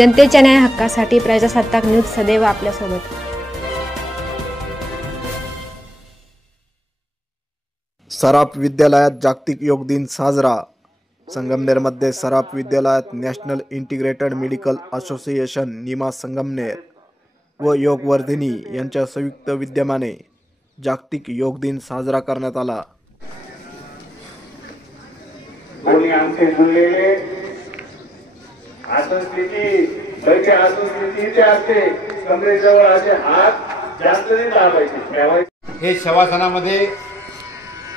जनतेच्या न्याय हक्कासाठी प्रजासत्ताक न्यूज सदैव आपल्यासोबत। सराफ विद्यालयात जागतिक योग दिन साजरा। संगमनेरमध्ये सराफ विद्यालयात national integrated medical association Nima Sangamner व योगवर्धिनी यांच्या संयुक्त विद्यमाने जागतिक योग दिन साजरा करण्यात आला। दोन्ही अंगठे जुळलेले आसनस्थिती बैठे आसनस्थिती असते, कमरेजवळ असे हात जास्त नाही दाबायचे। हे शवासनामध्ये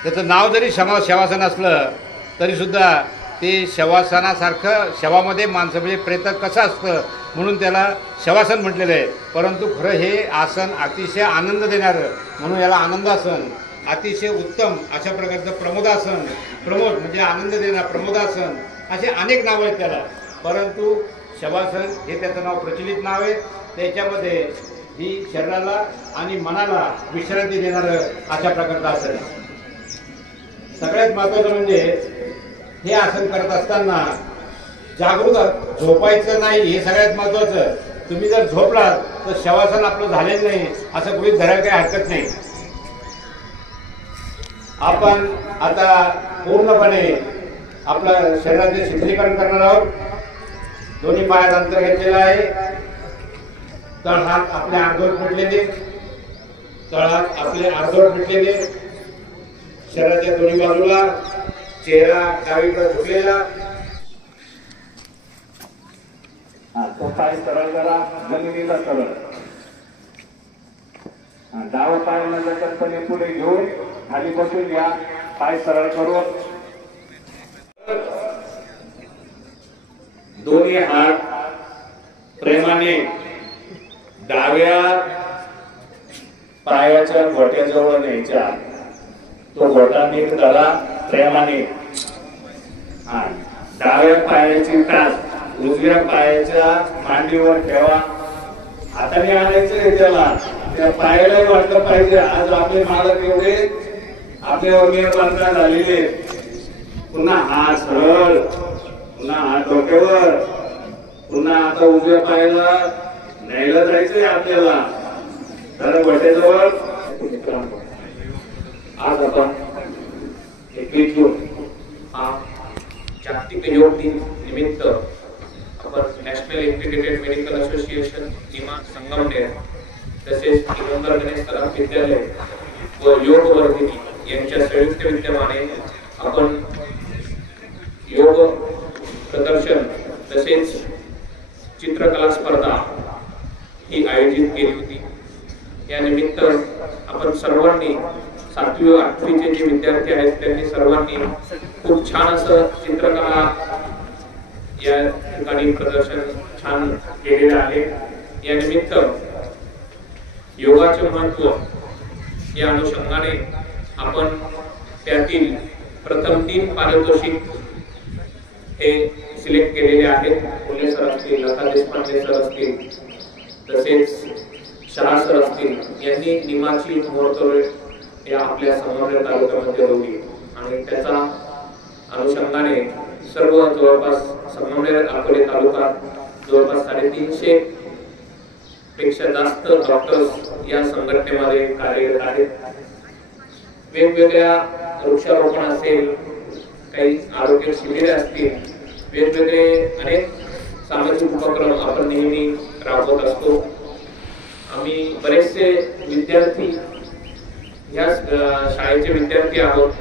त्याचं नाव जरी शवासन असलं तरी सुद्धा ते शवासनासारखं शवामध्ये माणसं म्हणजे प्रेत कसं असतं म्हणून त्याला शवासन म्हटलेलं आहे। परंतु खरं हे आसन अतिशय आनंद देणारं म्हणून याला आनंदासन, अतिशय उत्तम अशा प्रकारचं प्रमोदासन, प्रमोद म्हणजे आनंद देणारं प्रमोदासन, असे अनेक नावं आहेत त्याला। परंतु शवासन हे त्याचं नाव प्रचलित नाव आहे। त्याच्यामध्ये ही शरीराला आणि मनाला विश्रांती देणारं अशा प्रकारचं आसन आहे। सगळ्यात महत्त्वाचं म्हणजे हे आसन करत असताना जागृत झोपायचं नाही, हे सगळ्यात महत्त्वाचं। तुम्ही जर झोपलात तर शवासन आपलं झालेलं नाही असं गृहीत धरायला काही हरकत नाही। आपण आता पूर्णपणे आपलं शरीराचे शिथिलीकरण करणार आहोत। दोन्ही पायात अंतर घेतलेलं आहे। तळहात आपले अर्धवट फुटलेले, तळहात आपले अर्धवट फुटलेले, शरीराच्या दोन्ही बाजूला चेहरा डावीकडे झुकलेला। तो पाय सरळ करा, जमिनीला सरळ। डावा पाय नजरपणे पुढे घेऊन खाली बसून घ्या, पाय सरळ करून दोन्ही हात प्रेमाने डाव्या पायाच्या घोट्याजवळ न्यायच्या। तो घोटा नीट करा प्रेमाने। डाव्या पायाची टाच उजव्या पायाच्या मांडीवर ठेवा। हाताने आणायचं त्याला, त्या पायालाही वाटलं पाहिजे आज आपले मालक एवढे आपल्यावर निर्बंध झालेले। पुन्हा हात सरळ, पुन्हा हात डोक्यावर, पुन्हा आता उजव्या पायाला न्यायला जायचंय आपल्याला। तर घोट्याजवळ आज आपण 21 जून हा जागतिक योग दिन निमित्त आपण national integrated medical association Nima Sangamner तसेच दिगंबर गणेश सराफ विद्यालय व योगवर्धिनी यांच्या संयुक्त विद्यमाने आपण योग प्रदर्शन तसेच चित्रकला स्पर्धा ही आयोजित केली होती। या निमित्त आपण सर्वांनी 7वी व 8वीचे जे विद्यार्थी आहेत त्यांनी सर्वांनी खूप छान असं चित्रकला या ठिकाणी प्रदर्शन छान केलेलं आहे। या निमित्त योगाचे महत्त्व या अनुषंगाने आपण त्यातील प्रथम 3 पारितोषिक हे सिलेक्ट केलेले आहेत। पुणे सर असतील, लता देशपांडे सर असतील, तसेच शहा सर असतील, यांनी निमाची मुहूर्तवेळ या आपल्या संगमनेर तालुक्यामध्ये लावली आणि त्याचा अनुषंगाने सर्व जवळपास संगमनेर अकोले तालुका जवळपास 350 पेक्षा जास्त डॉक्टर्स या संघटनेमध्ये कार्यरत आहेत। वेगवेगळ्या वृक्षारोपण असेल, काही आरोग्य शिबिरे असतील, वेगवेगळे अनेक सामाजिक उपक्रम आपण नेहमी राबवत असतो। आम्ही बरेचसे विद्यार्थी या शाळेचे विद्यार्थी आहोत।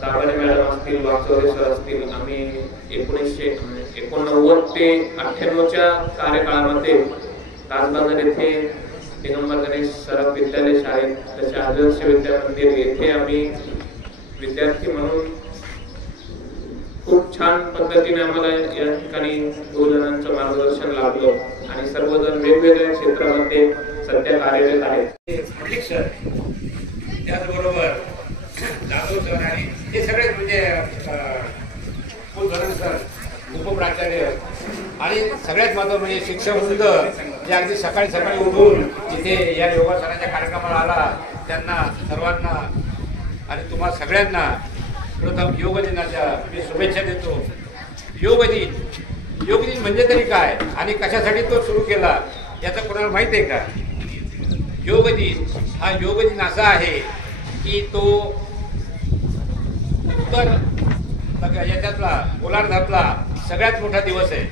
दाभाडे मॅडम असतील, वागचौरे सर असतील, आम्ही 1989 ते 98च्या कार्यकाळामध्ये ताजबाजार येथे दिगंबर गणेश सराफ विद्यालय शाळेत तसे आदर्श विद्या मंदिर येथे आम्ही विद्यार्थी म्हणून खूप छान पद्धतीने आम्हाला या ठिकाणी गुरुजनांचं मार्गदर्शन लाभलं आणि सर्वजण वेगवेगळ्या क्षेत्रामध्ये सध्या कार्यरत आहेत। मल्लिक सर, त्याचबरोबर जाधव सर आणि हे सगळे म्हणजे कुलकर्णी सर, उपप्राचार्य आणि सगळ्यात महत्त्वाचं म्हणजे शिक्षक वृंद जे अगदी सकाळी सकाळी उठून इथे या योगासनाच्या कार्यक्रमाला आला, त्यांना सर्वांना आणि तुम्हा सगळ्यांना प्रथम योग दिनाच्या मी शुभेच्छा देतो। योग दिन योग दिन म्हणजे तरी काय आणि कशासाठी तो सुरू केला याचं कोणाला माहित आहे का? योग दिन हा योग दिन असा आहे की तो उत्तर याच्यातला गोलार्धातला सगळ्यात मोठा दिवस आहे.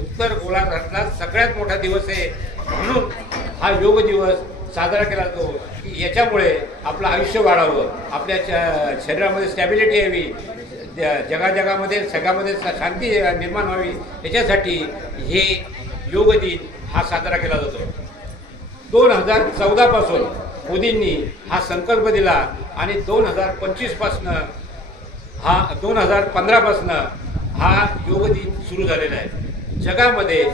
उत्तर गोलार्धातला सगळ्यात मोठा दिवस आहे म्हणून हा योग दिवस साजरा केला जातो की याच्यामुळे आपलं आयुष्य वाढावं, आपल्या शरीरामध्ये स्टॅबिलिटी यावी, जगामध्ये सगळ्यामध्ये शांती निर्माण व्हावी, याच्यासाठी हे योग दिन हा साजरा केला जातो. 2014 पासून मोदींनी हा संकल्प दिला आणि 2025 पासून 2015 पासून हा योग दिन सुरू झालेला आहे. जगामध्ये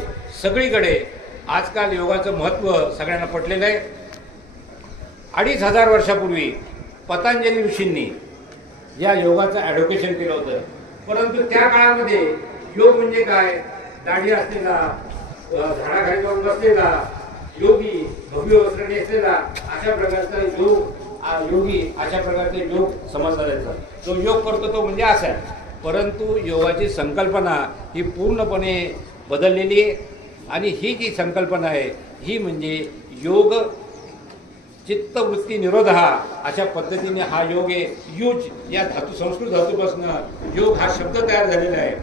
सगळीकडे आजकाल योगाचं महत्त्व सगळ्यांना पटलेलं आहे. 2500 वर्षापूर्वी पतंजली ऋषींनी या योगाचं ॲडव्होकेशन केलं होतं. परंतु त्या काळामध्ये योग म्हणजे काय, दाढी असलेला, झाडाखाली जाऊन बसलेला योगी, भव्य वस्त्र नेसलेला, अशा प्रकारचा योगी अशा प्रकारचे योग समजला जायचा. जो योग करतो तो म्हणजे असा आहे. परंतु योगाची संकल्पना ही पूर्णपणे बदललेली आहे आणि ही जी संकल्पना आहे ही म्हणजे योग चित्तवृत्ती निरोध अशा पद्धतीने हा योग आहे. युज या धातू, संस्कृत धातूपासून योग हा शब्द तयार झालेला आहे.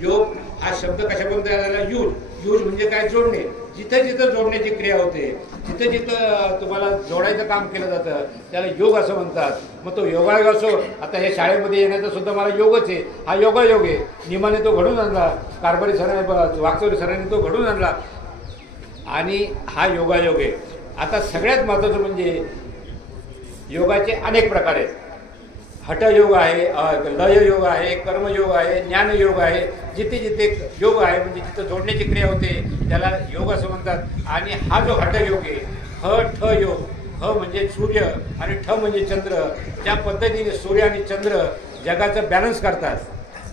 योग हा शब्द कशापासून तयार झाला? युज म्हणजे काय? जोडणे. जिथं जिथं जोडण्याची क्रिया होते, जिथं जिथं तुम्हाला जोडायचं काम केलं जातं त्याला योग असं म्हणतात. मग तो योगायोग असो, आता हे शाळेमध्ये येण्याचा सुद्धा मला योगच आहे, हा योगायोग आहे. निमाने तो घडून आणला, कारभारी सरांनी, वागचौरी सरांनी तो घडून आणला आणि हा योगायोग आहे. आता सगळ्यात महत्त्वाचं म्हणजे योगाचे अनेक प्रकार आहेत. हठयोग आहे, लय योग आहे, कर्मयोग आहे, ज्ञानयोग आहे. जिथे जिथे योग आहे म्हणजे जिथं जोडण्याची क्रिया होते त्याला योग असं म्हणतात. आणि हा जो हठयोग आहे, ठ योग, ह म्हणजे सूर्य आणि ठ म्हणजे चंद्र, ज्या पद्धतीने सूर्य आणि चंद्र जगाचं बॅलन्स करतात,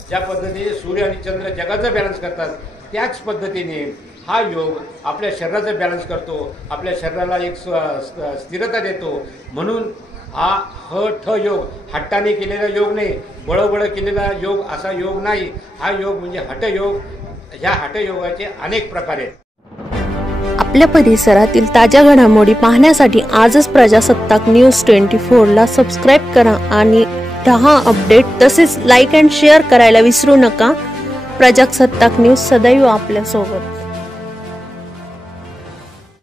ज्या पद्धतीने सूर्य आणि चंद्र जगाचं बॅलन्स करतात त्याच पद्धतीने हा योग आपल्या शरीराचं बॅलन्स करतो, आपल्या शरीराला एक स्थिरता देतो. म्हणून हा ठ योग हट्टाने केलेला योग नाही, बळबळ केलेला योग असा योग नाही. हा योग म्हणजे हठयोग. ह्या हठयोगाचे अनेक प्रकार आहेत. आपल्या परिसरातील ताज्या घडामोडी पाहण्यासाठी आजच प्रजासत्ताक न्यूज 24ला सबस्क्राईब करा आणि 10 अपडेट तसेच लाईक अँड शेअर करायला विसरू नका. प्रजासत्ताक न्यूज सदैव आपल्यासोबत.